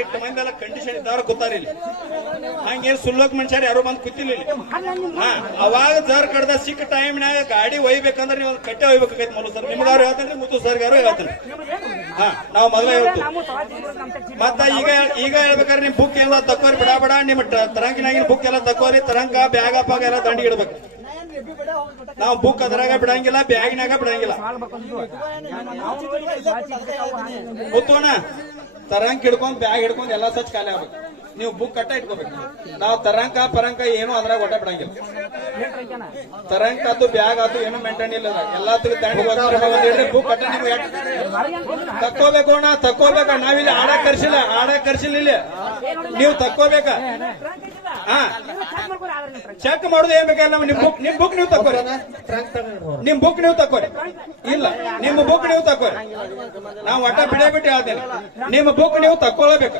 ಇಟ್ಟು ಮಂದಿ ಎಲ್ಲ ಕಂಡೀಷನ್ ಇದ್ದವ್ರ ಕೂತಾರ ಇಲ್ಲಿ. ಹಂಗೇನ್ ಸುಲ್ಲಕ್ ಮನುಷ್ಯರು ಯಾರು ಬಂದ್ ಕೂತಿಲ್ಲ ಇಲ್ಲಿ. ಅವಾಗ ಜರ್ ಕಡ್ದ ಸಿಕ್ಕ ಟೈಮ್ನಾಗ ಗಾಡಿ ಒಯ್ಬೇಕಂದ್ರೆ ನೀವು ಕಟ್ಟೆ ಒಯ್ಬೇಕಾಗೈತಿ ಮಲ್ಲು ಸರ್. ನಿಮ್ಗಾರು ಹೇಳ್ತೇನ್ರಿ, ಮುತ್ತು ಸರ್ ಗಾರು ಹೇಳ್ತೇನೆ. ನಾವು ಮೊದಲೇ ಹೇಳ್ತು. ಮತ್ತ ಈಗ ಹೇಳ್ಬೇಕಾದ್ರೆ ನಿಮ್ ಬುಕ್ ಎಲ್ಲ ತಕ್ಕೋರಿ, ಬಿಡ ಬಿಡ ನಿಮ್ ತರಂಗಿನಾಗಿನ ಬುಕ್ ಎಲ್ಲ ತಕ್ಕೋರಿ. ತರಂಗ ಬ್ಯಾಗ ಪಾಗ ಎಲ್ಲ ದಂಡಿ ಇಡ್ಬೇಕು. ನಾವು ಬುಕ್ ಅದ್ರಾಗ ಬಿಡಂಗಿಲ್ಲ, ಬ್ಯಾಗಿನಾಗ ಬಿಡಂಗಿಲ್ಲ. ಗೊತ್ತೋಣ, ತರಂಕ್ ಹಿಡ್ಕೊಂಡ್ ಬ್ಯಾಗ್ ಹಿಡ್ಕೊಂಡ್ ಎಲ್ಲಾ ಸಚ್ ಖಾಲಿ ಆಗ್ಬೇಕು. ನೀವು ಬುಕ್ ಕಟ್ಟ ಇಟ್ಕೋಬೇಕು. ನಾವು ತರಂಕ ಪರಂಕ ಏನು ಅದ್ರಾಗ ಒಟ್ಟ ಬಿಡಂಗಿಲ್ಲ. ತರಂಕ ಆತು ಬ್ಯಾಗ್ ಆತು ಏನು ಮೇಂಟೈನ್ ಇಲ್ಲ. ಎಲ್ಲದಕ್ಕೆ ದಂಡಿ ಬುಕ್ ಕಟ್ಟ ನೀವು ತಕ್ಕೋಬೇಕು ಅಣ್ಣ, ತಕ್ಕೋಬೇಕ. ನಾವಿಲ್ಲಿ ಆಡಕ್ ಕರ್ಸಿಲ್ಲ ಇಲ್ಲಿ. ನೀವು ತಕ್ಕೋಬೇಕ. ಚೆಕ್ ಮಾಡುದು ಏನ್ ಬೇಕಲ್ಲ. ನಿಮ್ ಬುಕ್ ನೀವು ತಕ್ಕೋರಿ. ನಿಮ್ ಬುಕ್ ನೀವು ತಕ್ಕೋರಿ. ಇಲ್ಲ, ನಿಮ್ಮ ಬುಕ್ ನೀವು ತಕ್ಕೋರಿ. ನಾವು ಒಟ್ಟ ಬಿಡೇ ಬಿಟ್ಟು ಹೇಳ್ತೇನೆ. ನಿಮ್ಮ ಬುಕ್ ನೀವು ತಕ್ಕೊಳ್ಬೇಕು.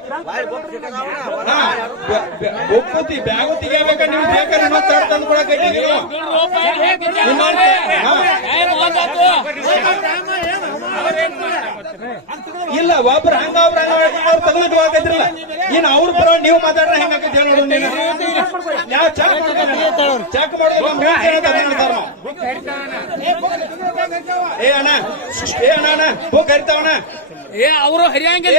ಬುಕ್ ಬ್ಯಾಗು ತೆಗಿಬೇಕ. ನೀವು ಬೇಕಾದ್ರೆ ತಂದು ಕೊಡಕೈತಿ. ಇಲ್ಲ, ಒಬ್ರು ಹಂಗ ಅವ್ರು ತೆಗೆದು ಹಾಕೈತಿರಲ್ಲ. ಇನ್ನು ಅವ್ರ ಪರ ನೀವು ಮಾತಾಡ್ರೆ ಹೆಂಗಾಕೈತಿ ಹೇಳಿ ನೋಡು. ನೀನು ಯಾವ ಚೆಕ್ ಮಾಡೋದು ಏ ಅಣ್ಣ ಬುಕ್ ಹರಿತಾವಣ್ಣ. ಅವರು ಹರಿಯಂಗಿಲ್ಲ.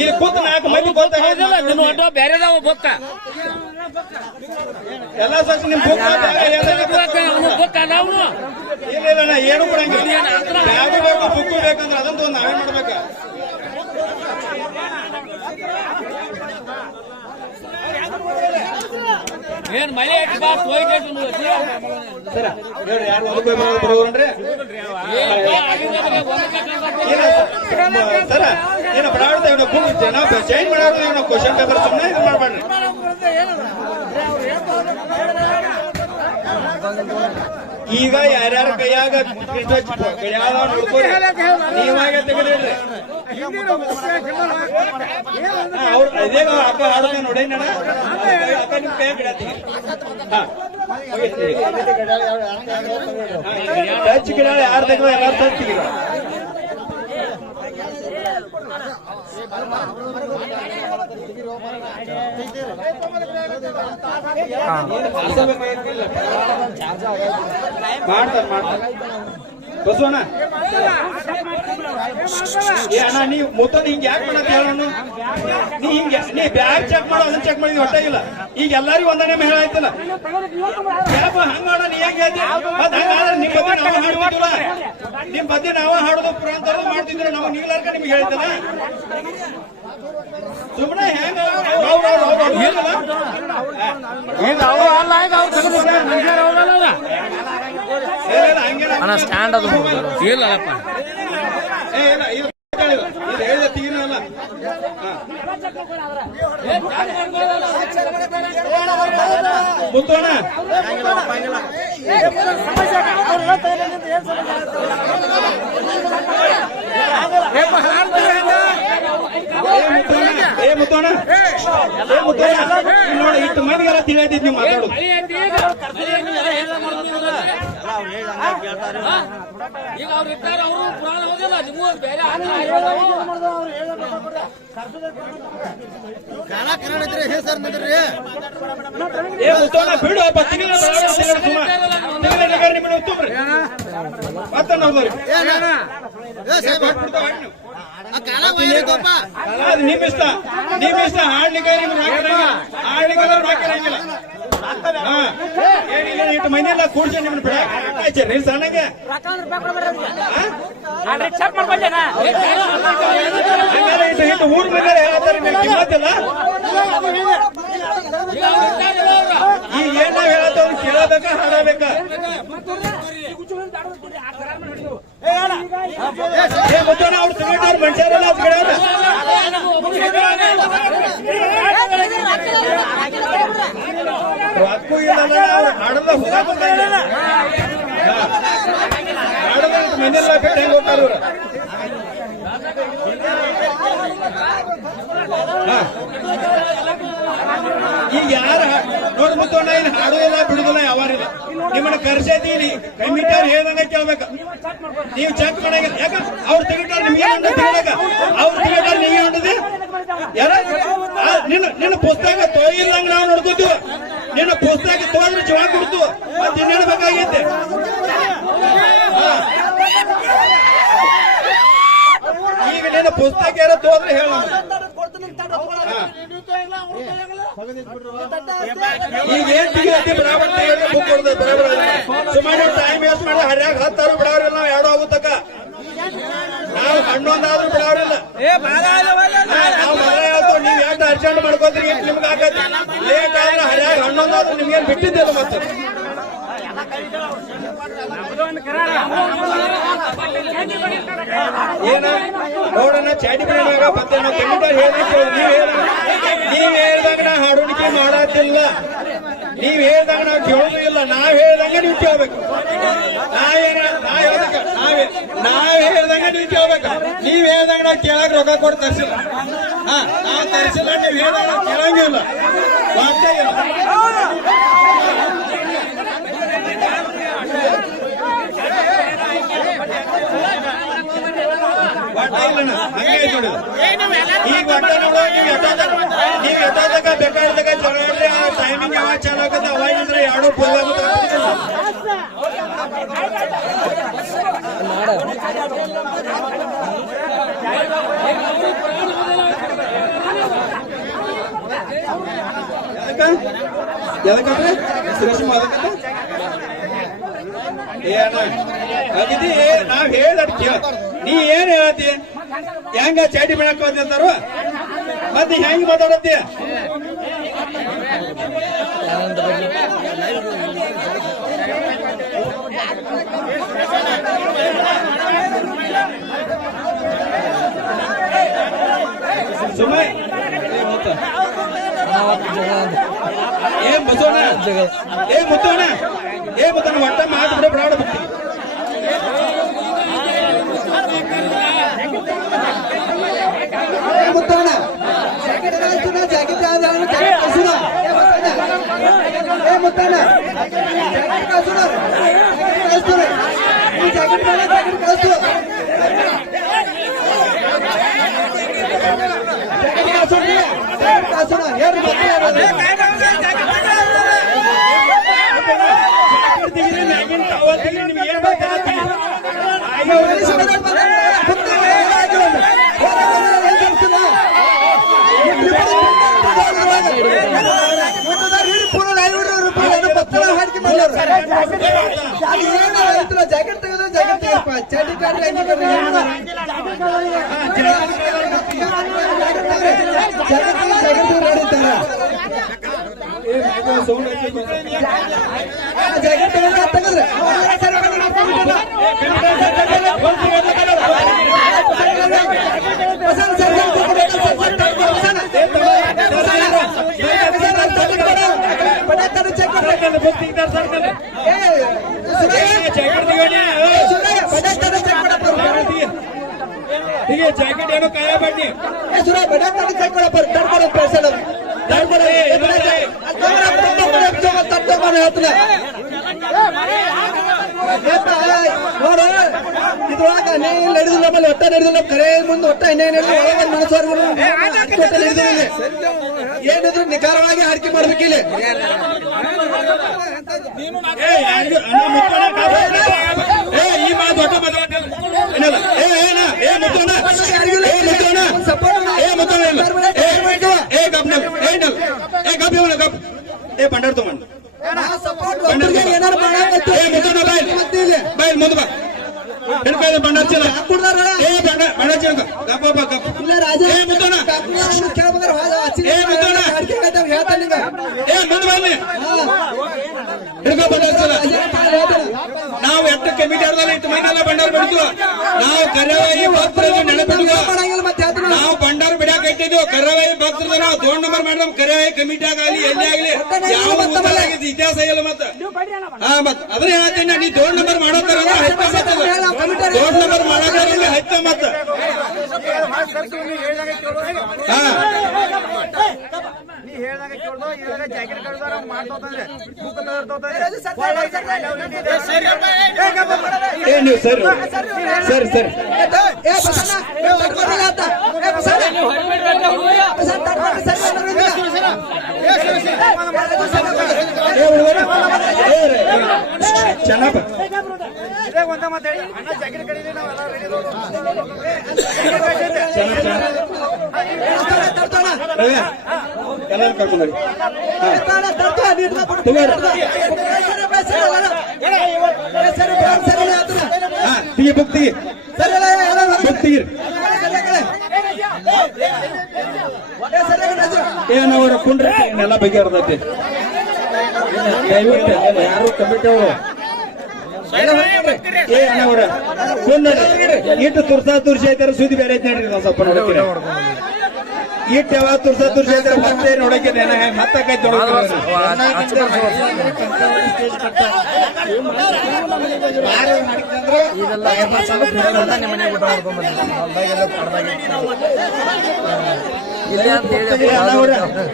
ಇಲ್ಲಿ ಕೂತ 4 ಮಂದಿ ಗೊತ್ತಾಗ ಬೇರೆದಾವ ಬೊಕ್ಕ ಎಲ್ಲ ಸಚ್ ನಿಮ್ ಬುಕ್ ಬೊಕ್ಕ ಅದಾವು. ಇಲ್ಲ ಏನು ಕೊಡಂಗಿಲ್ಲ. ಬ್ಯಾಗು ಬೇಕು, ಬುಕ್ಕು ಬೇಕಂದ್ರೆ ಅದಂತೂ ನಾವೇ ಮಾಡ್ಬೇಕ. ಏನ್ ಮಳೆ ಸರ ಯಾರು ಬರೋನ್ರಿ ಸರ ಏನ ಬಡಾಡ್ತೇವೆ ನಾವು. ಬುಕ್ ಚೇಂಜ್ ಮಾಡೋದು ನಾವು ಕ್ವಶನ್ ಪೇಪರ್ ಸುಮ್ಮನೆ ಇದು ಮಾಡ್ಬೇಡ್ರಿ. ಈಗ ಯಾರ್ಯಾರ ಕೈಯಾಗ ಕೈಯಾಗ ನೋಡ್ಕೊರಿ. ನೀವಾಗ ತೆಗೆದಿಡ್ರಿ. ಅವ್ರು ಇದೇ ಅಕ್ಕ ಹಾಡೋದ ನೋಡಿ ನಡ ಅಕ್ಕ ನಿಮ್ ಕೈಯಾಗ ಗಿಡ ಟಚ್ ಗಿಡ ಯಾರು ತೆಗೆದ ಎಲ್ಲಾರು ಟಚ್ ಗಿಡ. ಮಾಡ್ತಾರೆ ಬಸವಣ್ಣ. ಏ ಅಣ್ಣ, ನೀವು ಮೊತ್ತದ ಹಿಂಗ ಯಾಕೆ ಮಾಡಕ್ ಹೇಳೋಣ. ನೀ ಬ್ಯಾಗ್ ಚೆಕ್ ಮಾಡೋ, ಅದನ್ನ ಚೆಕ್ ಮಾಡಿ ಹೊಟ್ಟೆ ಇಲ್ಲ. ಈಗ ಎಲ್ಲರಿಗೂ ಒಂದನೇ ಮೇಲೆ ಆಯ್ತಲ್ಲ. ಯಾಕ ಹಂಗ ಮಾಡ. ನೀ ಹೆಂಗ ಹೇಳ್ತಿ? ಮತ್ ಹಂಗಾದ್ರೆ ನಿಮ್ ಬಗ್ಗೆ ನಾವು ಹಾಡ್ತಿದ್ವಲ್ಲ. ನಿಮ್ ಬಗ್ಗೆ ನಾವ ಹಾಡೋದು ಪುರಾಣ ಮಾಡ್ತಿದ್ರು. ನಾವು ನೀಗ್ಲಾರ್ಕ ನಿಮ್ಗೆ ಹೇಳ್ತಾನ. ಸುಮ್ಮನೆ ಹೆಂಗ ಸ್ಟ್ಯಾಂಡ್ ಅದು ಇಲ್ಲಪ್ಪ. ಹೇಳಿದ ತೀರಲ್ಲ. ಮುತ್ತೋಣ ಮುತ್ತೋಣ ನೋಡಿ, ಇಷ್ಟು ಮಂದಿಗೆಲ್ಲ ತಿಳಿಯೈತಿ ನೀವು ಮಾತಾಡೋದು. ಈಗ ಅವ್ರು ಇರ್ತಾರೆ, ಅವರು ಪುರಾಣ ಹೋಗಿಲ್ಲ. ನೀವು ಬೇರೆ ಬಿಡು ಮತ್ತೆ ನಾವು ನಿಮ್ ಇಷ್ಟ ಹಾಡ್ಲಿಕ್ಕೆ ಹಾಕಿರಂಗಿಲ್ಲ. ಇಟ್ಟು ಮನೆಯೆಲ್ಲ ಕೂಡ್ಸಿ ನಿಮ್ಮನ್ನ ಬಿಡ ನೀ ಸಣ್ಣಗೆ ಇಟ್ಟು ಊರ್ ಮೇಲೆ ಹೇಳ್ತಾರೆ. ಕಿಮ್ಮತ್ತಿಲ್ಲ. ಈಗ ಏನ ಹೇಳತ್ತವ್ರು ಕೇಳಬೇಕ, ಹಾಡಬೇಕ. ಮುತ್ತೋಣ ಅವ್ರು ತಗೊಂಡವ್ರು ಮನುಷ್ಯರಲ್ಲ. ಅವ್ರು ಗಿಡ ರೊಕ್ಕೂ ಇಲ್ಲ. ಹಾಡಲ್ಲ ಹಾಡದ ಮನೆಯೆಲ್ಲ ಬಿಟ್ಟು ಹೆಂಗ್ ಹೋಗ್ತಾರ ಇವ್ರು. ಈಗ ಯಾರ ನೋಡಿ ಮುತ್ತೋಣ ಇಲ್ಲಿ ಹಾಡೋದಿಲ್ಲ ಬಿಡುದಿಲ್ಲ ಯಾವಾರಿಲ್ಲ. ನಿಮ್ಮನ್ನ ಕರ್ಸೈತಿ ಕಮಿಟಿಯವ್ರು ಹೇಳ್ದಂಗ ಕೇಳ್ಬೇಕ. ನೀವು ಚೆಕ್ ಮಾಡಂಗಿಲ್ಲ. ಯಾಕ ಅವ್ರು ತೆಗಿತಾರ ನಿಮ್ಗೆ ಅವ್ರು ತೆಗಿತಾರ ನಿನ್ನ ಪುಸ್ತಕ ತೊಯ್ಯಿಲ್ಲಂಗ ನಾವು ನೋಡ್ಕೋತೀವಿ. ನಿನ್ನ ಪುಸ್ತಕ ತೋದ್ರೆ ಜೀವ ಕೊಡ್ತು ಮತ್ತೆ ಇನ್ನೇನು ಬೇಕಾಗೈತೆ. ಈಗ ನಿನ್ನ ಪುಸ್ತಕ ಯಾರ ತೋದ್ರೆ ಹೇಳ. ಈಗ ಏನ್ ತಿಂಗಳೈತಿ ಬರಾಬರ್ ಬುಕ್ ಕೊಡ್ತೇವೆ ಬರಾಬರ್. ಸುಮಾರು ಟೈಮ್ ವೇಸ್ಟ್ ಮಾಡಿ ಹರ್ಯಾಗ 10 ಬಿಡಾವ್ರಿಲ್ಲ ನಾವು 2 ಆಗುತ್ತಕ. ನಾವು 11 ಆದ್ರೂ ಬಿಡಾವ್ರಿಲ್ಲ. ನಾವು ಮರ ಹೇಳ್ತೇವೆ ನೀವ್ ಎಷ್ಟು ಅರ್ಜೆಂಟ್ ಮಾಡ್ಕೋದ್ರಿ ನಿಮ್ಗೆ ಆಗತ್ತೆ. ಲೇಟ್ ಆದ್ರೆ ಹರ್ಯಾಗ 11 ಆದ್ರೂ ನಿಮ್ಗೇನ್ ಬಿಟ್ಟಿದ್ದಿಲ್ಲ ಮತ್ತೆ. ಏನ ನೋಡೋಣ ಚಾಟಿ ಬಿಡೋಣ ಮತ್ತೆ ನಾವು ಕಮಿಟರ್ ನೀವ್ ಹೇಳ್ದಂಗ ನಾ ಹಾಡುಣಿಕೆ ಮಾಡತ್ತಿಲ್ಲ. ನೀವ್ ಹೇಳ್ದಂಗ ನಾವು ಕೇಳೋದು ಇಲ್ಲ. ನಾವ್ ಹೇಳ್ದಂಗ ನೀವು ಕೇಳ್ಬೇಕು. ನಾವ್ ಹೇಳ್ದಂಗ ನೀವು ಕೇಳ್ಬೇಕು. ನೀವ್ ಹೇಳ್ದಂಗ ನಾವು ಕೇಳಕ್ ರೊಕ್ಕ ಕೊಟ್ಟು ತರಿಸಿಲ್ಲ. ನಾವ್ ತರಿಸಿಲ್ಲ. ನೀವ್ ಹೇಳ್ದಂಗ ಕೇಳಂಗಿಲ್ಲ. ಈಗ ಒಟ್ಟ ನೋಡೋ ನೀವ್ ಎತ್ತಾದಾಗ ಬೇಕಾದಾಗ ಜಗಳ ಟೈಮಿಂಗ್ ಯಾವಾಗ ಚಾಲು ಆಗತ್ತೆ ಅವಾಗ ಅಂದ್ರೆ 2 ಪೋಲ್ ಆಗುತ್ತೆ. ಎದಕ್ಕಂದ್ರೆ ಸುರೇಶ್ ಅದಕ್ಕಂತ ಏನ ಅಗದಿ ನಾವ್ ಹೇಳ್ದಟ್ ಕೇಳ. ನೀ ಏನ್ ಹೇಳತಿ ಹೆಂಗ ಚಾಟಿ ಬಿಡಕ್ ಅಂತಾರು ಮತ್ತೆ ಹೆಂಗ್ ಮಾತಾಡತ್ತಿ. ಸುಮ್ಮನೆ ಏನ್ ಬಸೋಣ ಮುತ್ತೋಣ ಒಟ್ಟ ಮಾತು ಬಿಡ ಬಿಡಾಡ ಬಿಡ್ತೀವಿ. ಮುತ್ತೋಣ ಜಾಕೆಟ್ ಜಾಕೆಟ್ ತೆಗೆದು ಜಾಕೆಟ್ ಚಾಟಿ ತೆಗೆದ್ರೆ ಜಾಕೆಟ್ ಏನೋ ಕಾಯ ಬಡ್ಡಿ ಚೆಕ್ ನೋಡು ಇದ್ರೊಳಗ ನಡೆದಿಲ್ಲ ನಮ್ಮಲ್ಲಿ ಒಟ್ಟ ನಡೆದಿಲ್ಲ ಕರೆ ಮುಂದೆ ಒಟ್ಟ ಇನ್ನೇನು ಮನಸ್ಸು ಏನಿದ್ರು ನಿಖರವಾಗಿ ಆಯ್ಕೆ ಮಾಡ್ಬೇಕಿಲ್ಲ. ಈ ಮಾತು ಒಟ್ಟ ಬಂಡಾರ್ ತಗೊಂಡು ಏನಾರು ಬೈಲ್ ಮುಂದೆ ಬಾ ಹಿಡ್ಕಾಯ್ದೆ ಬಂಡಾರ್ ಚಲ ಬಂಡಾರ್ ಚಲ ಗಪ್ಪ ಗಪ್ಪ ರಾಜ ಮುದ್ದೋಣ ಮುಂದೆ ಬನ್ನಿ ಹಿಡ್ಕೊ ಬಂಡಾರ್ ಚಲ. ನಾವು ಎಟ್ಟು ಕಮಿಟಿ ಆಡ್ದಲ್ಲ ಇಟ್ಟು ಮೈನೆಲ್ಲ ಬಂಡಾರ ಬಿಡ್ತು. ನಾವು ಕರಾವಳಿ ಭಕ್ತರದು ನೆನಪಿಡುದು. ನಾವು ಬಂಡಾರ ಬಿಡಾಕ ಇಟ್ಟಿದ್ವು ಕರಾವಳಿ ಭಕ್ತರದು. ನಾವು 2 ನಂಬರ್ ಮಾಡಿದ ಕರಾವಳಿ ಕಮಿಟಿ ಆಗಲಿ ಎಲ್ಲಿ ಆಗ್ಲಿ ಯಾವ ಇತಿಹಾಸ ಇಲ್ಲ. ಮತ್ತ ಮತ್ ಅದ್ರ ಹೇಳ್ತೀನಿ ನೀ 2 ನಂಬರ್ ಮಾಡೋತಾರ 2 ನಂಬರ್ ಮಾಡೋದ್ರಿಂದ ಹೈತ ಮತ್ತ ನೀವು ಸರಿ ಸರಿ ಸರಿ ಚೆನ್ನಪ್ಪ ಎಲ್ಲರೂ ಕರ್ಕೊಂಡ್ರಿ ತೆಗಿ ಬುಕ್ ತೆಗಿ ಬುಕ್ ತೆಗೀರಿ ಏನವ್ರ ಕುಂಡ್ರಿ ಎಲ್ಲ ಬಗೆಹರ್ದೈತಿ ದಯವಿಟ್ಟು ಯಾರು ಕಮಿಟಿ ಅವರು ಏನವ್ರ ಇಟ್ಟು ತುರ್ಸಿ ಐತಾರ ಸುದ್ದಿ ಬೇರೆ ಐತೆ ನೋಡ್ರಿ ನಾವು ಸ್ವಲ್ಪ ನೋಡಕ್ಕಿರ ಇಟ್ಟು ಯಾವ ತುರ್ಸಿ ಐತಾರ ಮತ್ತೆ ನೋಡಕ್ಕೆ ಮತ್ತಕೈತಿ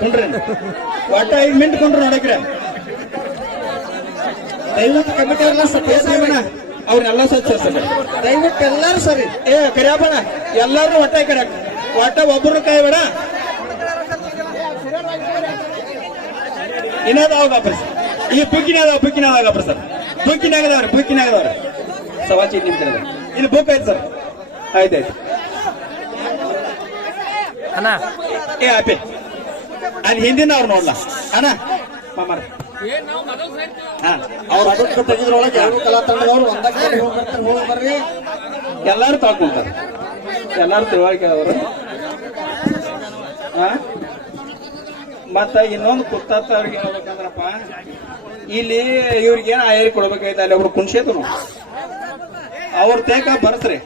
ಕುಂಡ್ರಿ ಒಟ್ಟ 5 ಮಿನಿಟ್ ಕೊಂಡ್ರು ನೋಡಕ್ರೆ ದಯವಿಟ್ಟು ಕಮಿಟಿ ಎಲ್ಲ ಅವ್ರನ್ನೆಲ್ಲ ಸ್ವಚ್ಛ ದಯವಿಟ್ಟು ಎಲ್ಲಾರು ಸರಿ ಕರಿಯಪ್ಪಣ ಎಲ್ಲಾರು ಒಟ್ಟ ಕಡೆ ಒಟ್ಟ ಒಬ್ಬರು ಕೈ ಬೇಡ ಇನ್ನದಾವಾಗ ಈ ಬುಕ್ಕಿನಾಗ ಸರ್ ಬುಕ್ಕಿನಾಗದವ್ರಿ ಸವಾಚಿ ನಿಂತಿರೋದು ಇಲ್ಲಿ ಬುಕ್ ಐತೆ ಸರ್ ಆಯ್ತಾಯ್ತು ಅಣ್ಣ ಅಪ್ಪಿ ಅಲ್ಲಿ ಹಿಂದಿನ ಅವ್ರು ನೋಡ್ಲಾ ಅಣ್ಣ ಮಾಮಾರ ಅವ್ರ ಅದಕ್ಕೆ ತೆಗೆದ್ರೊಳಗೆ ಎರಡು ಕಲಾ ತಂಡದವ್ರು ಒಂದಕ್ಕೆ ಹೋಗಿ ಬರ್ರಿ ಎಲ್ಲಾರು ತಾಳ್ಕೊಂತಾರೆ ಎಲ್ಲಾರು ತಿಳುವಳಿಕೆ ಅವರು ಮತ್ತ ಇನ್ನೊಂದು ಕುತ್ತಾತ ಅವ್ರಿಗೆ ಹೇಳ್ಬೇಕಂದ್ರಪ್ಪ ಇಲ್ಲಿ ಇವ್ರಿಗೇನ ಆಯರಿ ಕೊಡ್ಬೇಕಾಯ್ತು ಅಲ್ಲಿ ಒಬ್ರು ಕುಣ್ಸೇತನು ಅವ್ರ ತೇಕ ಬರ್ಸ್ರಿ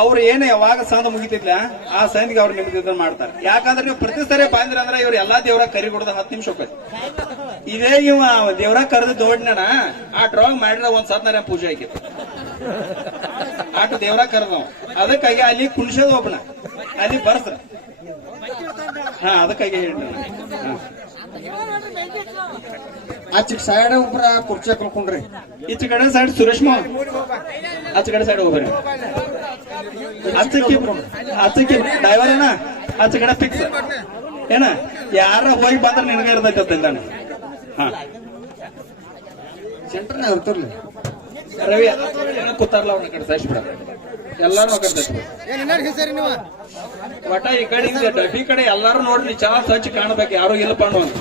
ಅವ್ರು ಏನು ಯಾವಾಗ ಸಂದ ಮುಗಿತಿದ್ಲ ಆ ಸಂದಿಗೆ ಅವ್ರು ನಿಮ್ಗೆ ಮಾಡ್ತಾರೆ ಯಾಕಂದ್ರೆ ನೀವು ಪ್ರತಿ ಸರಿ ಬಂದ್ರಿ ಅಂದ್ರೆ ಇವ್ರು ಎಲ್ಲಾ ದೇವ್ರ ಕರಿ ಕೊಡೋದು 10 ನಿಮಿಷ ಹೋಗ್ತದೆ ಇದೇ ಇವ ದೇವ್ರ ಕರೆದು ದೊಡ್ಡನ ಆಟ್ರೊಳಗ್ ಮಾಡಿದ್ರೆ ಒಂದ್ ಸತ್ನಾರ ಪೂಜೆ ಆಗಿತ್ತು ಆಟ ದೇವ್ರ ಕರೆದವ್ ಅದಕ್ಕಾಗಿ ಅಲ್ಲಿ ಕುಣ್ಸೋದು ಒಬ್ಬನ ಅಲ್ಲಿ ಬರ್ಸ್ರ ಅದಕ್ಕಾಗಿ ಹೇಳಿ ಆಚೆ ಸೈಡ್ ಒಬ್ರ ಕುರ್ಚಿ ಹಾಕೊಂಡ್ರಿ ಈಚೆ ಕಡೆ ಸೈಡ್ ಸುರೇಶ್ ಮಾವ ಆಚೆ ಕಡೆ ಸೈಡ್ ಹೋಗ್ರಿ ಆಚೆಕಿ ಡ್ರೈವರ್ ಏನ ಆಚೆ ಕಡೆ ಫಿಕ್ಸ್ ಏನ ಯಾರ ಹೋಗಿ ಬಂದ್ರೆ ನಿನಗೆ ಇರ್ತೈತೆ ಸೆಂಟರ್ನಾಗ ಇರ್ತಿರ್ಲಿ ರವಿ ಕೂತಾರಲ್ಲ ಅವ್ನ ಕಡೆ ಸಾಯಿಸಿ ಬಿಡ ಎಲ್ಲಾರು ಒಟ್ಟ ಈ ಕಡೆ ಡಬ್ಬಿ ಕಡೆ ಎಲ್ಲಾರು ನೋಡ್ರಿ ಚಾ ಸ್ವಚ್ಛ ಕಾಣ್ಬೇಕು ಯಾರು ಇಲ್ಲಪ್ಪ ಅನ್ನುವಂತ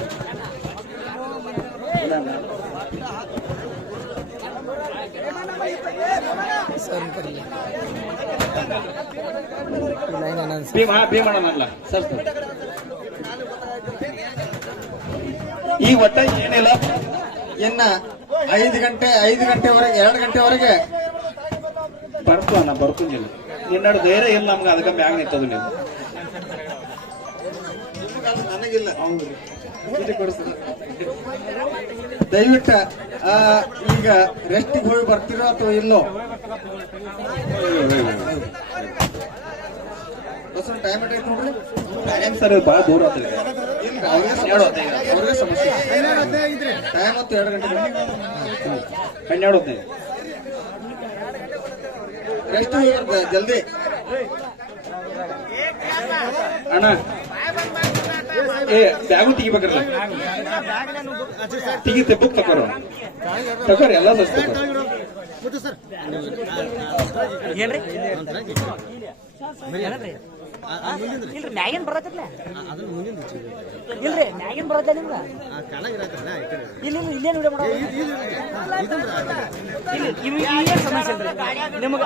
ಭೀಮಣ್ಣನಲ್ಲ ಸರ್ ಈ ಒಟ್ಟ ಏನಿಲ್ಲ ಇನ್ನ 5 ಗಂಟೆವರೆಗೆ 2 ಗಂಟೆವರೆಗೆ ಬರ್ಕೊಂಡಿಲ್ಲ ನಿನ್ನಡು ಧೈರ್ಯ ಇಲ್ಲ ನಮ್ಗೆ ಅದಕ್ಕೆ ಮ್ಯಾಗ ನಿಂತದು ನೀವು ನನಗಿಲ್ಲ ದಯವಿಟ್ಟು ಈಗ ರೆಸ್ಟಿಗೆ ಹೋಗಿ ಬರ್ತೀರೋ ಅಥವಾ ಇಲ್ಲೋ ಟೈಮ್ ಐತೆ ನೋಡ್ರಿ ಟೈಮ್ ಸರ್ ಬಹಳ ದೂರ ಆಗ್ತದೆ ಅವ್ರಿಗೆ ಸಮಸ್ಯೆ ಟೈಮ್ ಹೊತ್ತು 2 ಗಂಟೆ 12 ರೆಸ್ಟ್ ಜಲ್ದಿ ಅಣ್ಣ ಬ್ಯಾಗು ತೆಗಿಬೇಕಲ್ಲ ತೆಗಿತೆ ಬುಕ್ ತಗೋರಿ ಎಲ್ಲ ಇಲ್ರಿ ಮ್ಯಾಗಿನ್ ಬರತ್ತಿಲ್ಲ ಇಲ್ರಿ ಮ್ಯಾಗಿನ್ ಬರತ್ತ ನಿಮ್ಗ ಇಲ್ಲಿ ಇಲ್ಲೇನು ವಿಡಿಯೋ ಮಾಡೋ ಇಲ್ಲಿ ಸಮಸ್ಯೆ ಇಲ್ರಿ ನಿಮ್ಗ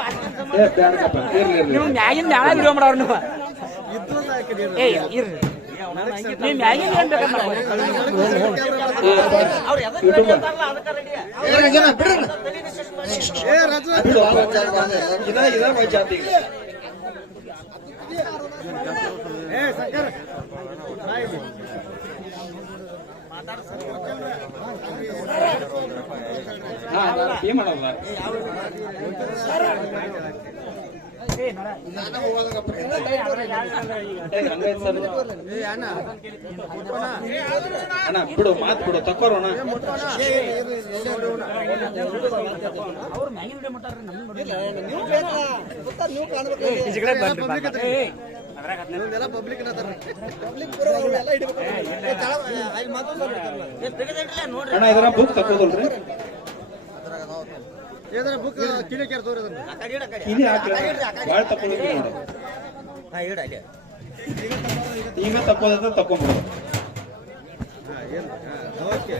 ಮ್ಯಾಗಿನ್ ಮ್ಯಾಗ ವಿಡಿಯೋ ಮಾಡೋರು ನೀವು ಇರ್ರಿ ನೀವು ಮ್ಯಾಗಿನ್ ಏನ್ ಬೇಕಂತ ಏನ್ ಮಾಡಲ್ಲ ಅಣ್ಣ ಬಿಡು ಮಾತು ಬಿಡು ತಕ್ಕೋರೋಣ ಇವನ್ನೆಲ್ಲ ಪಬ್ಲಿಕ್ ಪಬ್ಲಿಕ್ ಪೂರ ಎಲ್ಲ ಹಿಡಿಬೇಕು. ಅಣ್ಣ ಇದರ ಬುಕ್ ತಕೋದಲ್ರಿ ಏನಾರ ಬುಕ್ ಕಿಡಿಕ್ಯಾರ ತೋರಿ ಅದನ್ನ ಇಲ್ಲಿ ಹಾಕಿ ಭಾಳ ತಕೊಳ್ಳೋದ್ರಿ ನೋಡಿ ಈಗ ತಕ್ಕೋದಂತ ತಕೊಂಡ್ಬಿಡೋದು. ಓಕೆ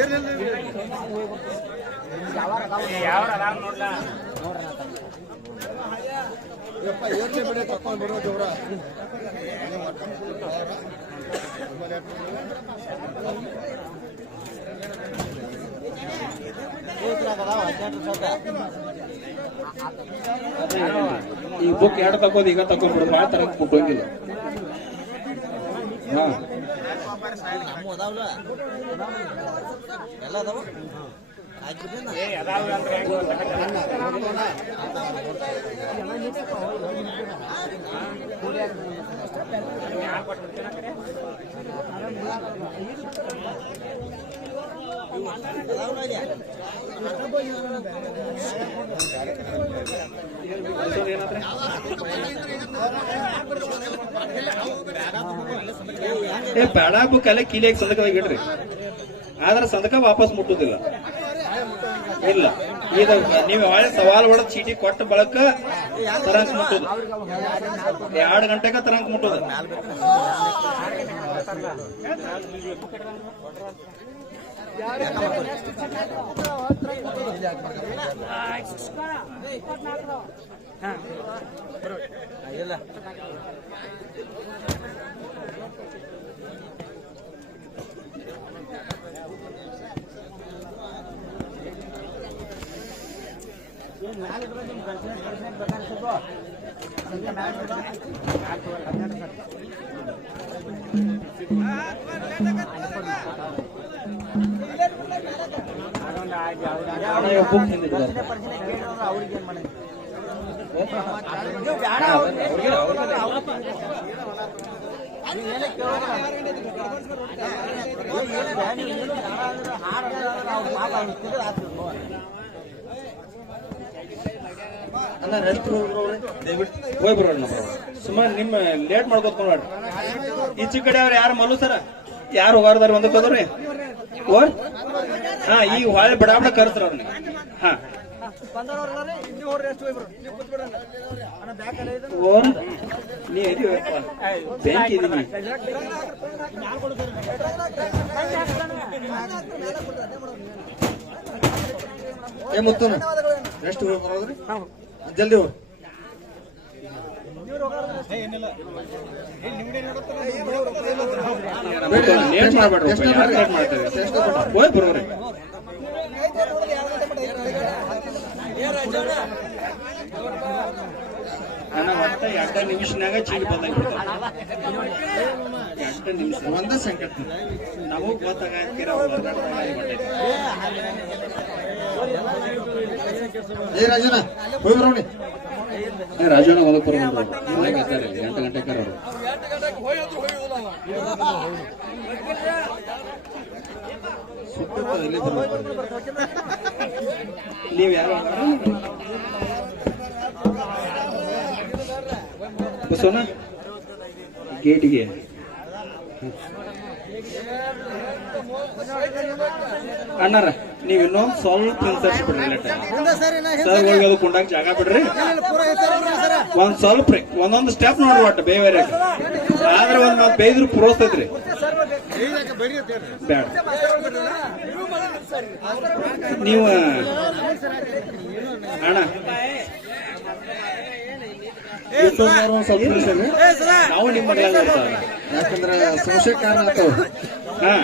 ಏನಿಲ್ಲ ಯಪ್ಪ ಏರ್ಲಿ ಬಿಡಿ ತಕೊಂಡ್ ಬಿಡೋ ಜೋರ ಈ ಬುಕ್ ಎರಡು ತಕೋದು ಈಗ ತಕೊಂಡ್ಬಿಡೋದು ಭಾಳ ತರಕ್ ಮುಟ್ಟಂಗಿಲ್ಲ. ಹಾ ಎಲ್ಲ ಅದಾವ ಬೇಡ ಬುಕ್ ಎಲ್ಲ ಕೀಲಿಯಾಗಿ ಸಂದಕದಾಗ ಇಡ್ರಿ, ಆದ್ರೆ ಸಂದಕ ವಾಪಸ್ ಮುಟ್ಟುದಿಲ್ಲ. ಇಲ್ಲ ಈಗ ನೀವು ಒಳ್ಳೆ ಸವಾಲ್ ಒಳಗೆ ಚೀಟಿ ಕೊಟ್ಟ ಬಳಕ ತರಂಕ್ ಮುಟ್ಟುದು, 2 ಗಂಟೆಗೆ ತರಂಕ್ ಮುಟ್ಟುದು. ಇಲ್ಲ ಬುಕ್ ಹಿಂದಿದೆ ಅಣ್ಣ ನೆಕ್ಸ್ಟ್ ಹೋಗಿ ಬರೋಣ. ಸುಮ್ಮನೆ ನಿಮ್ಮ ಲೇಟ್ ಮಾಡ್ಕೊತ ನೋಡ್ರಿ. ಈಚೆ ಕಡೆ ಅವ್ರು ಯಾರು ಮಲ್ಲು ಸರ ಯಾರು ಹೋಗಾರದಾರ ಒಂದಕ್ಕೆ ಹೋದ್ರಿ ಓರ್ ಹಾ ಈಗ ಹೊಳೆ ಬಡಾಬಡ ಕರ್ಸ್ರ ಅವ್ರನ್ನ. ಹಾ ಓರ್ ನೀ ಇದೀವಪ್ಪ ಬೆಂಕಿ ಇದೀನಿ. ಏ ಮುತ್ತನ ನೆಕ್ಸ್ಟ್ ಬರೋದ್ರಿ ಜಲ್ದಿ ಹೋಗಿ. ಲೇಟ್ ಮಾಡ್ಬೇಡ್ರಿ, ಲೇಟ್ ಮಾಡ್ತೇವೆ. ಹೋಗಿ ಬರೋರಿ. ನನ್ನ ಒಟ್ಟ 2 ನಿಮಿಷನಾಗ ಚೀಟಿ ಬಂದಾಗ್ಬಿಡ್ತಾವ. 2 ನಿಮಿಷ ಒಂದ ಸಂಕಟ ನಮಗ್ ಗೊತ್ತಾಗಿರ. ಏ ರಾಜನ ಹೋಗಿ ಬರೋಣ. ರಾಜಣ್ಣ ಹೊಲಕ್ ಬರೋದು 8 ಗಂಟೆ ಕರೋರು. ನೀವ್ ಯಾರು ಬಸೋನ ಗೇಟಿಗೆ ಅಣ್ಣಾರ ನೀವ್ ಇನ್ನೊಂದ್ ಸ್ವಲ್ಪ ಹಿಂಸರಿಸ್ಬಿಡ್ರಿ. ಸರ್ ಹೋಗಿ ಅದು ಕುಂಡಾಗ ಜಾಗ ಬಿಡ್ರಿ. ಒಂದ್ ಸ್ವಲ್ಪ ರೀ ಒಂದೊಂದು ಸ್ಟೆಪ್ ನೋಡ್ರಿ ಒಟ್ಟು ಬೇರೆ ಆದ್ರೆ ಒಂದ್ ಮಾತು ಬೇಯ್ದ್ರು ಪುರೋಸ್ತೈತ್ರಿ. ಬೇಡ ನೀವು ಅಣ್ಣ ಒಂದ್ ಸ್ವಲ್ಪ ನಿಲ್ಸೇನೆ. ನಾವು ನಿಮ್ಮ ಮಗಳ ಯಾಕಂದ್ರೆ ಸಂಶಯ ಕಾರಣ ಆಗ್ತಾವ. ಹಾ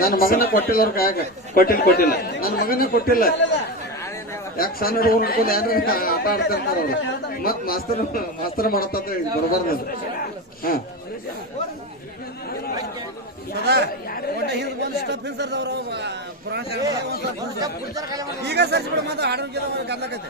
ನನ್ನ ಮಗನ ಕೊಟ್ಟಿಲ್ಲ ಅವ್ರ ಕಾಯಾಗ. ಕೊಟ್ಟಿಲ್ಲ ನನ್ನ ಮಗನೇ ಕೊಟ್ಟಿಲ್ಲ. ಯಾಕೆ ಸಣ್ಣ ಹುಡುಗರು ಹಿಡ್ಕೊಂಡು ಏನ್ರ ಆಟ ಆಡ್ತಿರ್ತಾರ ಅವ್ರು. ಮತ್ ಮಾಸ್ತರ್ ಮಾಡತ್ತ ಬರಬಾರ್ದು. ಹಾ ಈಗ ಸರ್ಸ್ಬಿಡ ಮಾತ್ರ ಆಡೋಕೆ ಗದ್ಲಕೈತೆ.